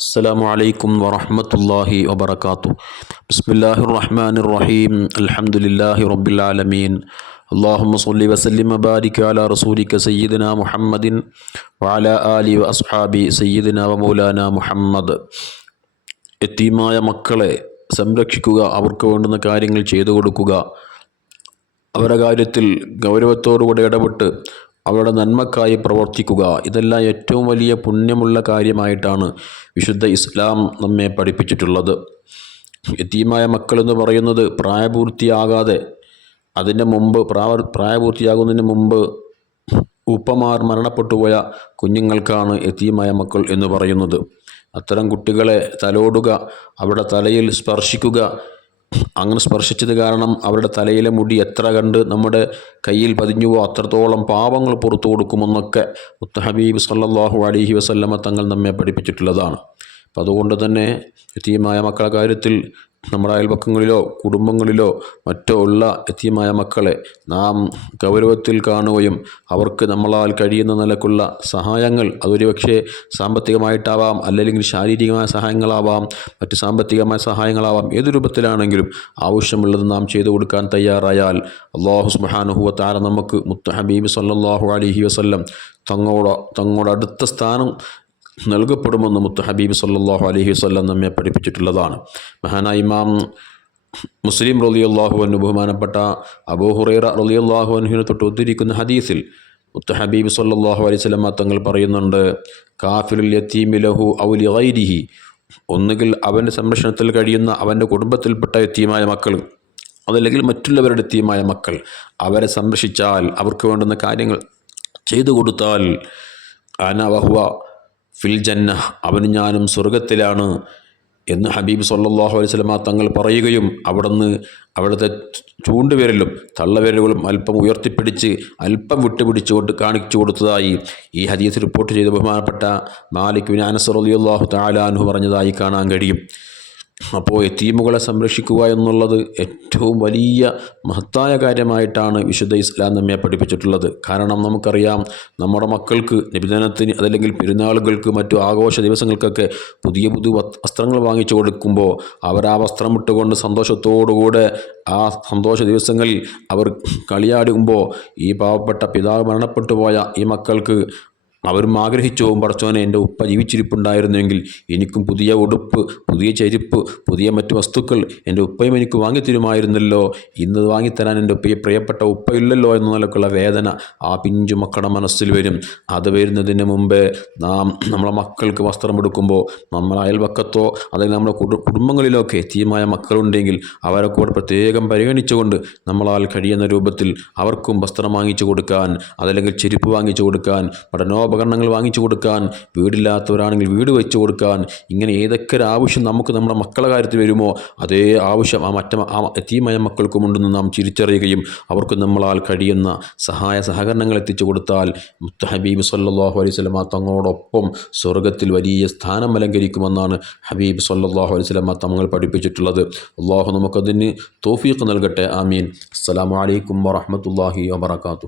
السلام عليكم ورحمة الله وبركاته بسم الله الرحمن الرحيم الحمد لله رب العالمين اللهم صل وسلم وبارك على رسولك سيدنا محمد وعلى آله وأصحابه سيدنا ومولانا മുഹമ്മദ് എത്തീമായ മക്കളെ സംരക്ഷിക്കുക അവർക്ക് വേണ്ടുന്ന കാര്യങ്ങൾ ചെയ്തു കൊടുക്കുക അവരുടെ കാര്യത്തിൽ ഗൗരവത്തോടുകൂടെ ഇടപെട്ട് അവരുടെ നന്മക്കായി പ്രവർത്തിക്കുക. ഇതെല്ലാം ഏറ്റവും വലിയ പുണ്യമുള്ള കാര്യമായിട്ടാണ് വിശുദ്ധ ഇസ്ലാം നമ്മെ പഠിപ്പിച്ചിട്ടുള്ളത്. യത്തീമായ മക്കളെന്ന് പറയുന്നത് പ്രായപൂർത്തിയാകാതെ അതിന്റെ മുമ്പ് പ്രായ പ്രായപൂർത്തിയാകുന്നതിന് മുമ്പ് ഉപ്പമാർ മരണപ്പെട്ടുപോയ കുഞ്ഞുങ്ങൾക്കാണ് എത്തീമായ മക്കൾ എന്ന് പറയുന്നത്. അത്തരം കുട്ടികളെ തലോടുക അവരുടെ തലയിൽ സ്പർശിക്കുക അങ്ങനെ സ്പർശിച്ചത് കാരണം അവരുടെ തലയിലെ മുടി എത്ര കണ്ട് നമ്മുടെ കയ്യിൽ പതിഞ്ഞുവോ അത്രത്തോളം പാപങ്ങൾ പുറത്തു കൊടുക്കുമെന്നൊക്കെ മുത്ത ഹബീബ് സല്ലാഹു അലഹി വസല്ലമ തങ്ങൾ നമ്മെ പഠിപ്പിച്ചിട്ടുള്ളതാണ്. അപ്പം അതുകൊണ്ട് തന്നെ എത്തിയമായ മക്കളെ കാര്യത്തിൽ നമ്മുടെ അയൽപക്കങ്ങളിലോ കുടുംബങ്ങളിലോ മറ്റോ ഉള്ള എത്തിയമായ മക്കളെ നാം ഗൗരവത്തിൽ കാണുകയും അവർക്ക് നമ്മളാൽ കഴിയുന്ന നിലക്കുള്ള സഹായങ്ങൾ അതൊരു പക്ഷേ സാമ്പത്തികമായിട്ടാവാം അല്ലെങ്കിൽ ശാരീരികമായ സഹായങ്ങളാവാം മറ്റ് സാമ്പത്തികമായ സഹായങ്ങളാവാം ഏത് രൂപത്തിലാണെങ്കിലും ആവശ്യമുള്ളത് നാം ചെയ്തു കൊടുക്കാൻ തയ്യാറായാൽ അള്ളാഹു സുബാനുഹുവ താര നമുക്ക് മുത്ത ഹബീബ് സല്ലാഹു അലഹി വസ്ല്ലം തങ്ങളോട് തങ്ങളുടെ അടുത്ത സ്ഥാനം നൽകപ്പെടുമെന്ന് മുത്ത് ഹബീബ് സല്ലാഹു അലഹി വല്ലം നമ്മെ പഠിപ്പിച്ചിട്ടുള്ളതാണ്. മഹാനായ ഇമാം മുസ്ലിം റലിയല്ലാഹു അനു ബഹുമാനപ്പെട്ട അബൂ ഹുറൈറ റലിയല്ലാഹു അൻഹുവിനെ തൊട്ട് ഉദ്ധരിക്കുന്ന ഹദീസിൽ മുത്ത് ഹബീബ് സല്ലാഹു അലൈഹി സ്വലമ തങ്ങൾ പറയുന്നുണ്ട് കാഫിലുൽ യത്തീമി ലഹു ഔലി ഗൈരിഹി. ഒന്നുകിൽ അവന്റെ സംരക്ഷണത്തിൽ കഴിയുന്ന അവന്റെ കുടുംബത്തിൽപ്പെട്ട എത്തിയമായ മക്കൾ അതല്ലെങ്കിൽ മറ്റുള്ളവരുടെ എത്തിയമായ മക്കൾ അവരെ സംരക്ഷിച്ചാൽ അവർക്ക് വേണ്ടുന്ന കാര്യങ്ങൾ ചെയ്തു കൊടുത്താൽ അന വഹുവ ഫിൽ ജന്ന അവനും ഞാനും സ്വർഗത്തിലാണ് എന്ന് ഹബീബ് സല്ലാഹു അലൈഹി സ്വലമ തങ്ങൾ പറയുകയും അവിടുന്ന് അവിടുത്തെ ചൂണ്ടുവിരലും തള്ളവിരലുകളും അല്പം ഉയർത്തിപ്പിടിച്ച് അല്പം വിട്ടുപിടിച്ചുകൊണ്ട് കാണിച്ചു കൊടുത്തതായി ഈ ഹദീസ് റിപ്പോർട്ട് ചെയ്ത ബഹുമാനപ്പെട്ട മാലിക് വിനാനസർ അലിയുള്ളാഹു താലാൻഹു പറഞ്ഞതായി കാണാൻ കഴിയും. അപ്പോൾ എത്തീമുകളെ സംരക്ഷിക്കുക എന്നുള്ളത് ഏറ്റവും വലിയ മഹത്തായ കാര്യമായിട്ടാണ് വിശുദ്ധ ഇസ്ലാം നമ്മെ പഠിപ്പിച്ചിട്ടുള്ളത്. കാരണം നമുക്കറിയാം നമ്മുടെ മക്കൾക്ക് നിബിധനത്തിന് അതല്ലെങ്കിൽ പെരുന്നാളുകൾക്ക് മറ്റു ആഘോഷ ദിവസങ്ങൾക്കൊക്കെ പുതിയ പുതിയ വസ്ത്രങ്ങൾ വാങ്ങിച്ചു കൊടുക്കുമ്പോൾ അവർ ആ വസ്ത്രം ഇട്ടുകൊണ്ട് സന്തോഷത്തോടുകൂടെ ആ സന്തോഷ ദിവസങ്ങളിൽ അവർ കളിയാടുമ്പോൾ ഈ പാവപ്പെട്ട പിതാവ് മരണപ്പെട്ടു പോയ ഈ മക്കൾക്ക് അവരും ആഗ്രഹിച്ചു പറച്ചോനെ എന്റെ ഉപ്പ ജീവിച്ചിരിപ്പുണ്ടായിരുന്നുവെങ്കിൽ എനിക്കും പുതിയ ഉടുപ്പ് പുതിയ ചെരുപ്പ് പുതിയ മറ്റു വസ്തുക്കൾ എന്റെ ഉപ്പയും എനിക്ക് വാങ്ങിത്തരുമായിരുന്നല്ലോ ഇന്ന് വാങ്ങിത്തരാൻ എന്റെ ഉപ്പയെ പ്രിയപ്പെട്ട ഉപ്പയില്ലല്ലോ എന്ന നിലക്കുള്ള വേദന ആ പിഞ്ചു മക്കളുടെ മനസ്സിൽ വരും. അത് വരുന്നതിന് മുമ്പേ നാം നമ്മളെ മക്കൾക്ക് വസ്ത്രം എടുക്കുമ്പോൾ നമ്മൾ അയൽവക്കത്തോ അല്ലെങ്കിൽ നമ്മുടെ കുടുംബങ്ങളിലൊക്കെ എത്തിയമായ മക്കളുണ്ടെങ്കിൽ അവരെ കൂടെ പ്രത്യേകം പരിഗണിച്ചുകൊണ്ട് നമ്മളാൽ കഴിയുന്ന രൂപത്തിൽ അവർക്കും വസ്ത്രം വാങ്ങിച്ചു കൊടുക്കാൻ അതല്ലെങ്കിൽ ചെരുപ്പ് വാങ്ങിച്ചു കൊടുക്കാൻ പഠനോ ഉപകരണങ്ങൾ വാങ്ങിച്ചു കൊടുക്കാൻ വീടില്ലാത്തവരാണെങ്കിൽ വീട് വെച്ച് കൊടുക്കാൻ ഇങ്ങനെ ഏതൊക്കെ ഒരു ആവശ്യം നമുക്ക് നമ്മുടെ മക്കളെ കാര്യത്തിൽ വരുമോ അതേ ആവശ്യം ആ മറ്റ ആ എത്തിയമായ മക്കൾക്കുമുണ്ടെന്ന് നാം തിരിച്ചറിയുകയും അവർക്ക് നമ്മളാൽ കഴിയുന്ന സഹായ സഹകരണങ്ങൾ എത്തിച്ചു കൊടുത്താൽ ഹബീബ് സല്ലാഹു അലൈഹി സ്വലമ തങ്ങളോടൊപ്പം സ്വർഗത്തിൽ വലിയ സ്ഥാനം അലങ്കരിക്കുമെന്നാണ് ഹബീബ് സല്ലാഹു അലൈഹി സ്വലമ തങ്ങൾ പഠിപ്പിച്ചിട്ടുള്ളത്. അള്ളാഹു നമുക്കതിന് തോഫീക്ക് നൽകട്ടെ. ആമീൻ. അസ്സാം വലൈക്കും വാഹമത്തല്ലാഹി വാബർക്കാത്തു